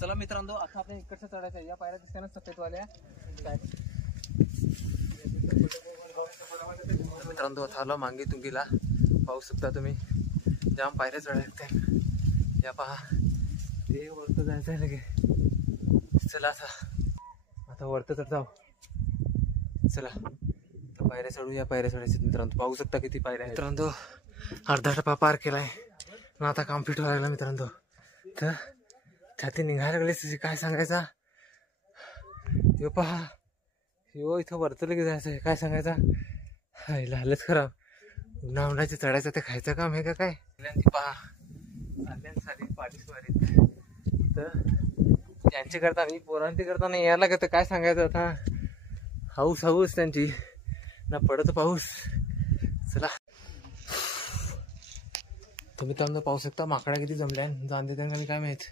चला मित्रांनो, आता आपण इकडचं चढायचं. या पायऱ्या दिसते ना सफेदवाल्या, मित्रांनो आता आलो मांगी तुंगीला. पाहू शकता तुम्ही, जाम पायऱ्या चढायच्या. या पहा, ते वरतं जायचं आहे लगे. चला आता वरतं तर जाऊ. चला तर पायऱ्या चढू. या पायऱ्या चढायच्या मित्रांनो. पाहू शकता किती पायऱ्या आहेत मित्रांनो. अर्धा टप्पा पार केलाय ना, आता कम्प्लीट व्हायला मित्रांनो. तर छाती निघायला लागली, काय सांगायचा. यो पहा, यो इथं वरतं लगे जायचं आहे, काय सांगायचा. हालच खराब. उन्हाचे चढायचं ते खायचं काम आहे का काय. पहा साधी पाठीस मारीत. तर त्यांची करता मी पोरांची करता नाही यायला लागत, काय सांगायचं आता. हाऊस त्यांची ना पडत पाऊस. चला तुम्ही त्यांना पाहू शकता माकडा किती जमल्या, जाण देते का काय माहित.